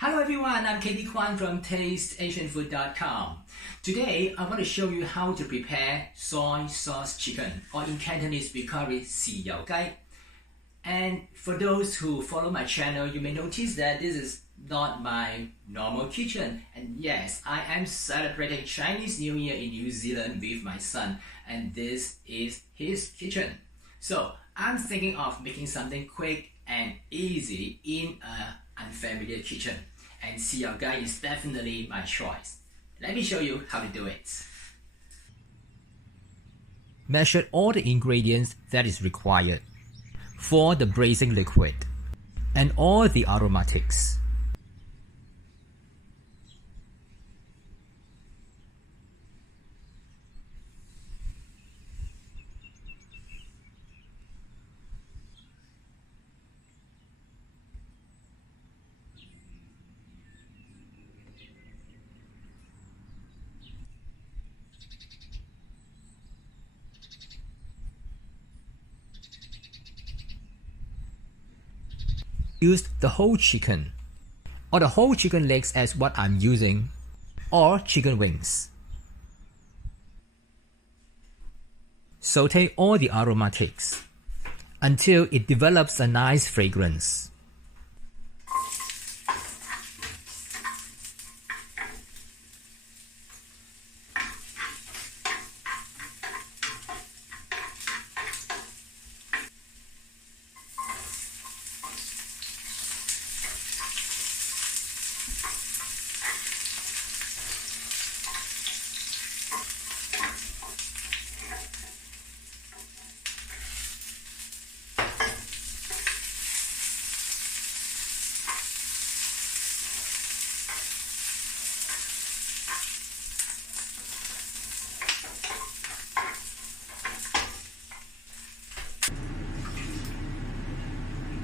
Hello everyone, I'm Katie Kwan from TasteAsianFood.com. Today I want to show you how to prepare soy sauce chicken, or in Cantonese we call it Yao Gai. And for those who follow my channel, you may notice that this is not my normal kitchen. And yes, I am celebrating Chinese New Year in New Zealand with my son, and this is his kitchen. So I'm thinking of making something quick and easy in an unfamiliar kitchen, and Yao Gai is definitely my choice. Let me show you how to do it. Measure all the ingredients that is required for the braising liquid and all the aromatics. Use the whole chicken, or the whole chicken legs as what I'm using, or chicken wings. Saute all the aromatics until it develops a nice fragrance.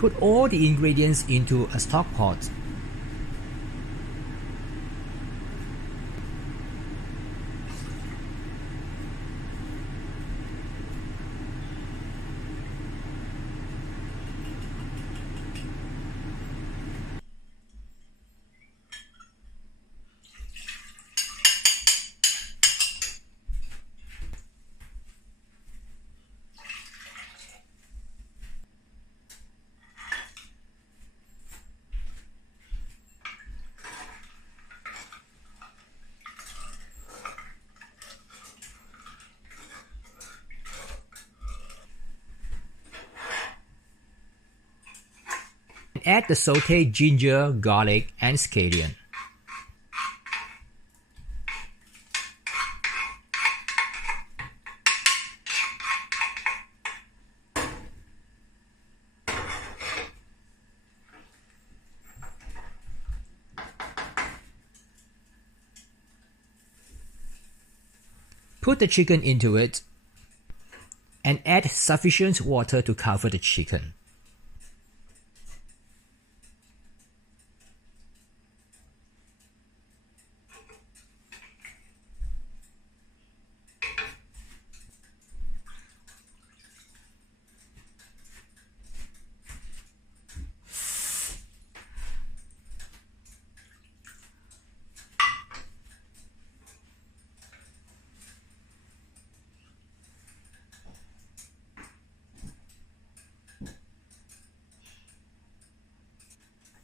Put all the ingredients into a stock pot. Add the sauteed ginger, garlic, and scallion. Put the chicken into it and add sufficient water to cover the chicken.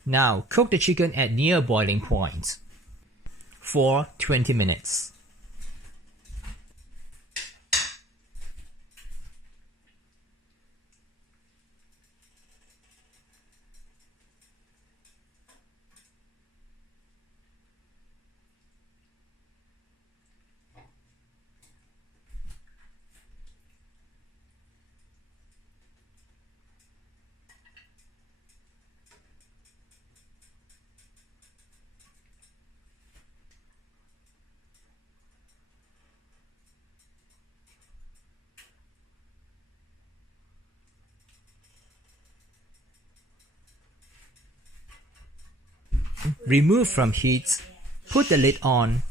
Now cook the chicken at near boiling point for 20 minutes. Remove from heat, put the lid on,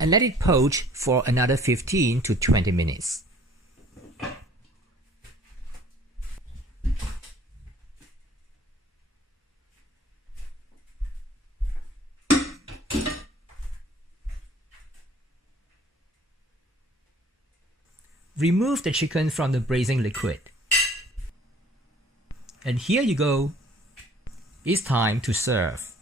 and let it poach for another 15 to 20 minutes. remove the chicken from the braising liquid. And here you go. It's time to serve.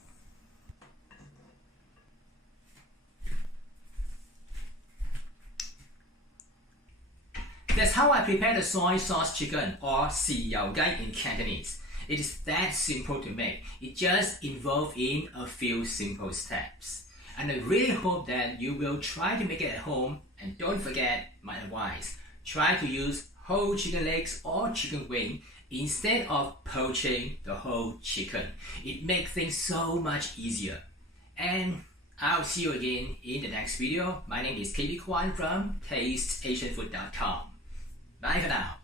That's how I prepare the soy sauce chicken, or Yao Gai in Cantonese. It is that simple to make. It just involves in a few simple steps. And I really hope that you will try to make it at home. And don't forget my advice. Try to use whole chicken legs or chicken wing instead of poaching the whole chicken. It makes things so much easier. And I'll see you again in the next video. My name is KB Kwan from tasteasianfood.com. Bye for now.